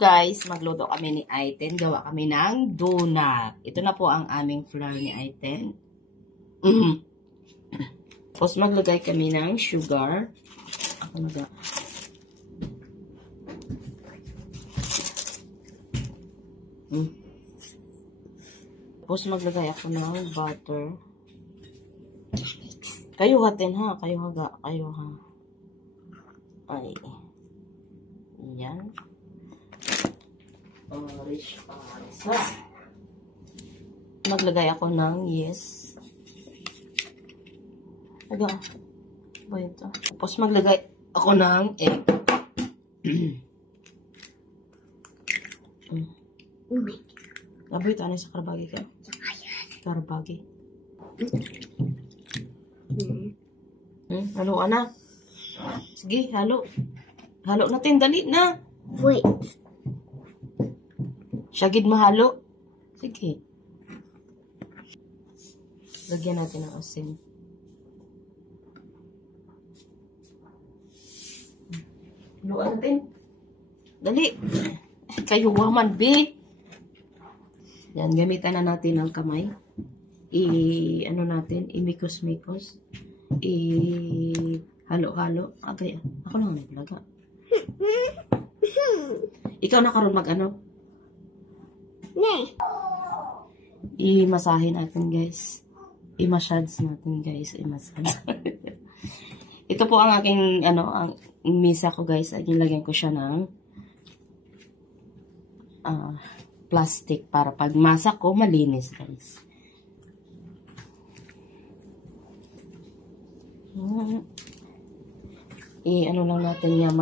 Guys, magluto kami ni Aiten. Gawa kami ng donut. Ito na po ang aming flour ni Aiten. Tapos maglagay kami ng sugar. Ako naga. Tapos maglagay ako ng butter. Kayo hatin ha. Kayo haga. Kayo ha. Ay. Yan. Maglagay ako ng yes. Aga. Ba ito? Tapos maglagay ako ng egg. Laboy ito. Ano sa karbagi ka? Karbagi. Halo na. Sige, halo. Halo natin. Dali na. Wait. Syagid mahalo. Sige. Lagyan natin ng asin. Haluan natin. Dali. Kayo waman, be. Yan, gamitan na natin ang kamay. Ano natin, imikos-mikos. Halo-halo. Okay, ako lang naglaga. Ikaw na karon mag-ano? Nee. I-masahin natin, guys. I-massage natin, guys. I-massage. Ito po ang aking, ang misa ko, guys. Ay, nilagyan ko siya ng plastic para pag masak ko, malinis, guys. Ano lang natin niya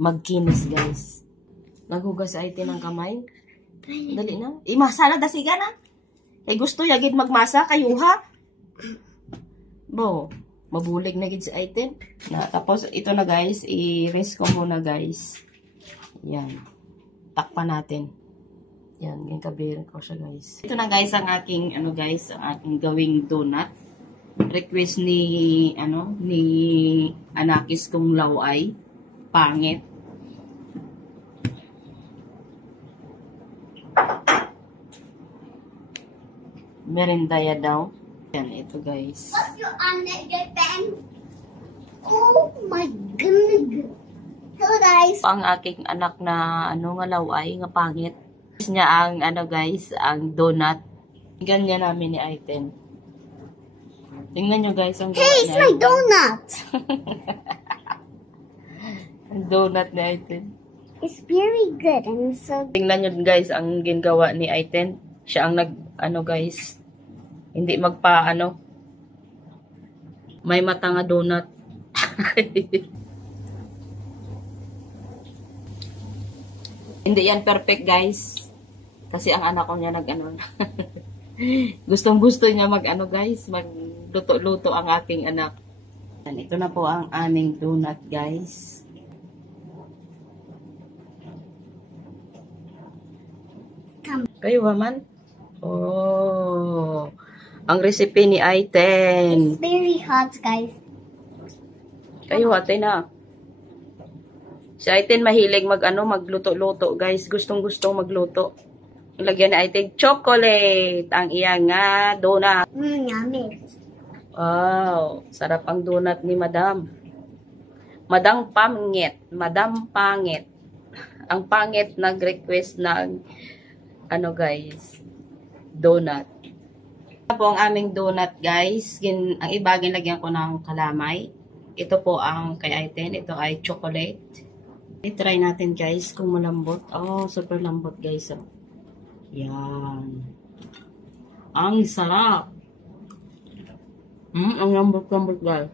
magkinis, guys. Naghugas ay ng kamay. Dali na. Masa na dasiga na. Kay gusto yagid magmasa kayo ha. Bo, mabulig na gid si Aiten. Tapos ito na, guys, i-rest ko muna, guys. Yan. Takpan natin. Yan, ganyan kabirin ko siya, guys. Ito na, guys, ang aking ang aking gawing donut. Request ni Anakis kong laway. Pangit. Merendaya daw. Yan, ito, guys. What's your pen? Oh my goodness. Hello, guys. Ang aking anak na nga laway, nga pangit. Niya ang guys, ang donut. Ganyan namin ni Aiten. Tingnan nyo, guys, ang gawa Hey, it's my donut. Ang donut ni Aiten. It's very good and so. Tingnan nyo, guys, ang ginagawa ni Aiten. Siya ang guys, hindi may mata nga donut. Hindi yan perfect, guys. Kasi ang anak ko niya gustong-gusto niya guys, magluto-luto ang aking anak. And ito na po ang aming donut, guys. Kayo man? Oh. Ang recipe ni Aiten. It's very hot, guys. Kayo ate na. Si Aiten mahilig magluto-luto, guys. Gustong-gustong magluto. Lagyan ni Aiten chocolate. Ang iyang donut. Yummy. Wow. Sarap ang donut ni Madam. Madam Pangit. Madam Pangit. Ang pangit nag-request ng guys, donut. Ito po ang aming donut, guys. Ang iba, ginlagyan ko ng kalamay. Ito po ang kay Aiten. Ito ay chocolate. I-try natin, guys, kung malambot. Oh, super lambot, guys. Oh. Yan. Ang sarap. Ang lambot-lambot, guys.